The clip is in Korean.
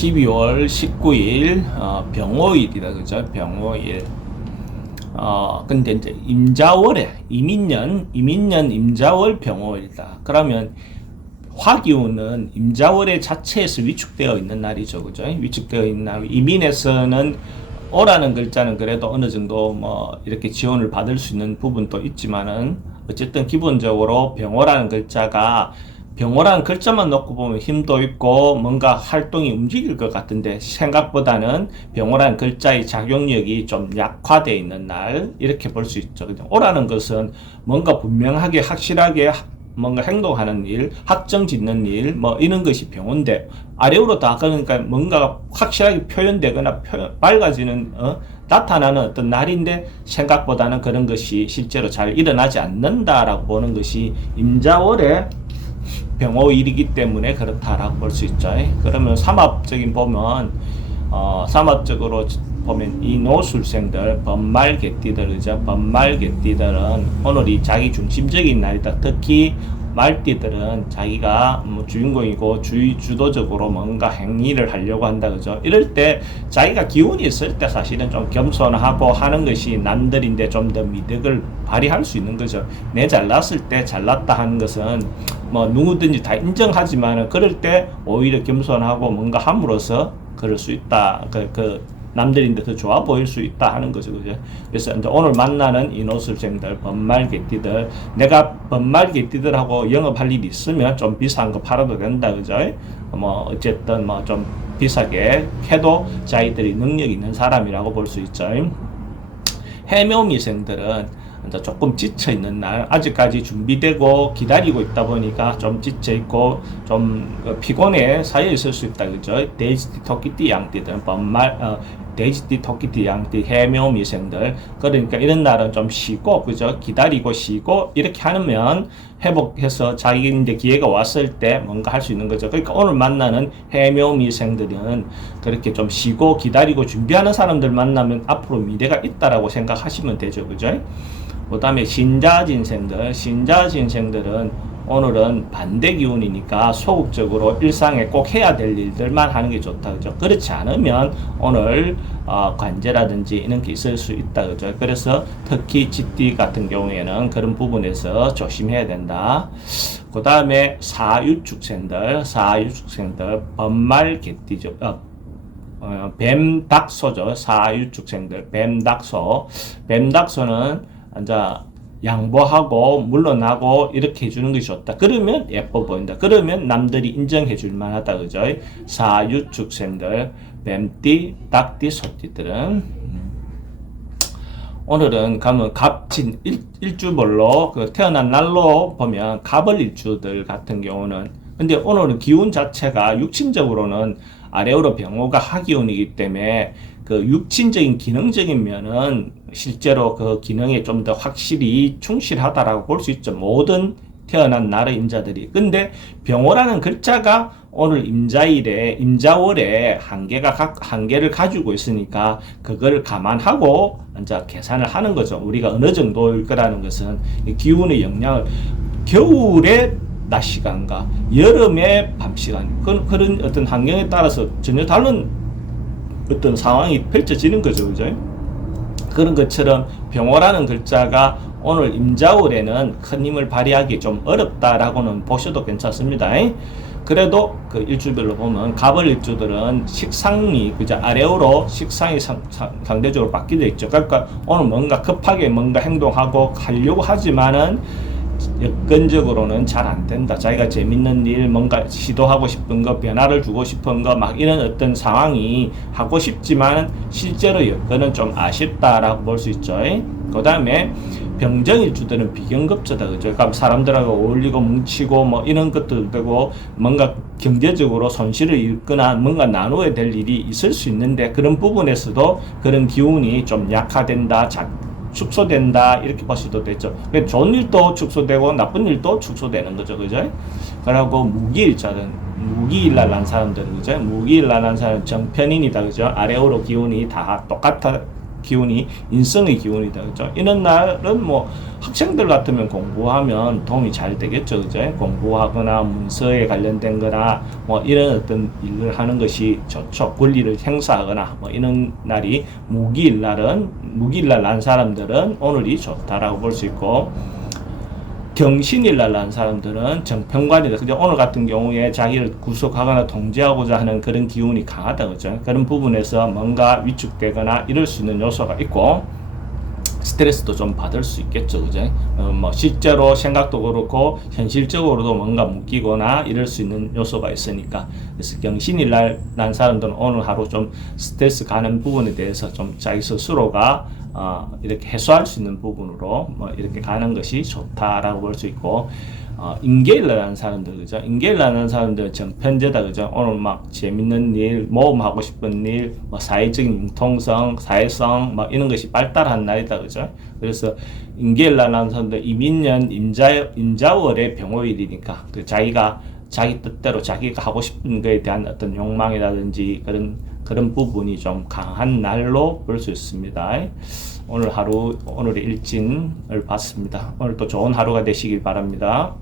12월 19일 병오일이다 그죠? 병오일. 근데 이제 임자월에 이민년 임자월 병오일이다. 그러면 화기운은 임자월의 자체에서 위축되어 있는 날이죠. 그죠? 위축되어 있는 날. 이민에서는 오라는 글자는 그래도 어느 정도 뭐 이렇게 지원을 받을 수 있는 부분도 있지만은 어쨌든 기본적으로 병오라는 글자가 병오라는 글자만 놓고 보면 힘도 있고 뭔가 활동이 움직일 것 같은데 생각보다는 병오라는 글자의 작용력이 좀 약화되어 있는 날 이렇게 볼 수 있죠. 오라는 것은 뭔가 분명하게 확실하게 뭔가 행동하는 일, 확정 짓는 일, 뭐 이런 것이 병오인데 아래로 다 그러니까 뭔가 확실하게 표현되거나 밝아지는 나타나는 어떤 날인데 생각보다는 그런 것이 실제로 잘 일어나지 않는다라고 보는 것이 임자월의 병오일이기 때문에 그렇다라고 볼 수 있죠. 그러면 삼합적인 보면 삼합적으로 보면 이 노술생들 번말개띠들 그죠? 번말개띠들은 오늘이 자기 중심적인 날이다. 특히 말띠들은 자기가 주인공이고 주도적으로 뭔가 행위를 하려고 한다 그죠? 이럴 때 자기가 기운이 있을 때 사실은 좀 겸손하고 하는 것이 남들인데 좀 더 미덕을 발휘할 수 있는 거죠. 내 잘났을 때 잘났다 하는 것은 뭐 누구든지 다 인정하지만은 그럴 때 오히려 겸손하고 뭔가 함으로써 그럴 수 있다. 남들인데 더 좋아 보일 수 있다 하는 거죠. 그죠? 그래서 이제 오늘 만나는 이 노술생들, 번말개띠들, 내가 번말개띠들하고 영업할 일이 있으면 좀 비싼 거 팔아도 된다. 그죠? 뭐, 어쨌든 뭐 좀 비싸게 해도 자기들이 능력 있는 사람이라고 볼 수 있죠. 해묘미생들은 이제 조금 지쳐 있는 날, 아직까지 준비되고 기다리고 있다 보니까 좀 지쳐 있고 좀 피곤해 쌓여 있을 수 있다. 그죠? 돼지띠, 토끼띠, 양띠들은 돼지띠, 토끼띠, 양띠, 해묘미생들. 그러니까 이런 날은 좀 쉬고, 그죠? 기다리고 쉬고, 이렇게 하면 회복해서 자기인데 기회가 왔을 때 뭔가 할 수 있는 거죠. 그러니까 오늘 만나는 해묘미생들은 그렇게 좀 쉬고 기다리고 준비하는 사람들 만나면 앞으로 미래가 있다라고 생각하시면 되죠. 그죠? 그 다음에 신자진생들은 오늘은 반대 기운이니까 소극적으로 일상에 꼭 해야 될 일들만 하는 게 좋다. 그죠? 그렇지 않으면 오늘 관제라든지 이런 게 있을 수 있다. 그죠? 그래서 특히 쥐띠 같은 경우에는 그런 부분에서 조심해야 된다. 그 다음에 사유축생들 번말개띠죠. 뱀닥소죠. 사유축생들 뱀닥소는 이제 양보하고 물러나고 이렇게 해주는 것이 좋다. 그러면 예뻐 보인다. 그러면 남들이 인정해 줄 만하다. 그죠? 사유축생들 뱀띠, 닭띠, 소띠들은 오늘은 가면 갑진 일주별로 그 태어난 날로 보면 갑을일주들 같은 경우는 근데 오늘은 기운 자체가 육친적으로는 아래오로 병오가 하기운이기 때문에 그 육친적인 기능적인 면은 실제로 그 기능에 좀 더 확실히 충실하다라고 볼 수 있죠. 모든 태어난 날의 임자들이. 근데 병오라는 글자가 오늘 임자월에 한계를 가지고 있으니까 그걸 감안하고 이제 계산을 하는 거죠. 우리가 어느 정도일 거라는 것은 기운의 영향을 겨울에 낮 시간과 여름의 밤 시간 그런 어떤 환경에 따라서 전혀 다른 어떤 상황이 펼쳐지는 거죠. 그죠? 그런 것처럼 병오라는 글자가 오늘 임자월에는 큰 힘을 발휘하기 좀 어렵다라고는 보셔도 괜찮습니다. 그래도 그 일주별로 보면 갑을일주들은 식상이 그저 아래로 식상이 상대적으로 바뀌어 있죠. 그러니까 오늘 뭔가 급하게 뭔가 행동하고 하려고 하지만은 여건적으로는 잘 안 된다. 자기가 재밌는 일, 뭔가 시도하고 싶은 거, 변화를 주고 싶은 거, 막 이런 어떤 상황이 하고 싶지만 실제로 여건은 좀 아쉽다라고 볼 수 있죠. 그 다음에 병정일주들은 비경급제다. 그죠? 그러니까 사람들하고 어울리고 뭉치고 뭐 이런 것도 되고 뭔가 경제적으로 손실을 입거나 뭔가 나눠야 될 일이 있을 수 있는데 그런 부분에서도 그런 기운이 좀 약화된다. 축소된다 이렇게 보셔도 되죠. 좋은 일도 축소되고 나쁜 일도 축소되는 거죠. 그죠? 그리고 무기일날 난 사람들은 그죠? 무기일날 난 사람 정편인이다. 그죠? 아래오로 기운이 다 똑같아 기운이 인성의 기운이다. 그죠? 이런 날은 뭐 학생들 같으면 공부하면 도움이 잘 되겠죠. 그죠? 공부하거나 문서에 관련된 거나 뭐 이런 어떤 일을 하는 것이 좋죠. 권리를 행사하거나 뭐 이런 날이 무기일 날 난 사람들은 오늘이 좋다라고 볼 수 있고, 경신일 날 난 사람들은 정평관이다. 그죠? 오늘 같은 경우에 자기를 구속하거나 통제하고자 하는 그런 기운이 강하다. 그죠? 그런 부분에서 뭔가 위축되거나 이럴 수 있는 요소가 있고, 스트레스도 좀 받을 수 있겠죠. 그죠? 뭐 실제로 생각도 그렇고 현실적으로도 뭔가 묶이거나 이럴 수 있는 요소가 있으니까, 그래서 경신일 날 난 사람들은 오늘 하루 좀 스트레스 가는 부분에 대해서 좀 자기 스스로가 이렇게 해소할 수 있는 부분으로 뭐 이렇게 가는 것이 좋다라고 볼 수 있고, 임계일 나라는 사람들, 그죠? 임계일 나라는 사람들은 정편제다, 그죠? 오늘 막 재밌는 일, 모험하고 싶은 일, 뭐 사회적인 융통성, 사회성, 막 이런 것이 발달한 날이다, 그죠? 그래서 임계일 나라는 사람들 이민년 임자월의 병호일이니까 그 자기가 자기 뜻대로 자기가 하고 싶은 것에 대한 어떤 욕망이라든지 그런 부분이 좀 강한 날로 볼 수 있습니다. 오늘 하루, 오늘의 일진을 봤습니다. 오늘 또 좋은 하루가 되시길 바랍니다.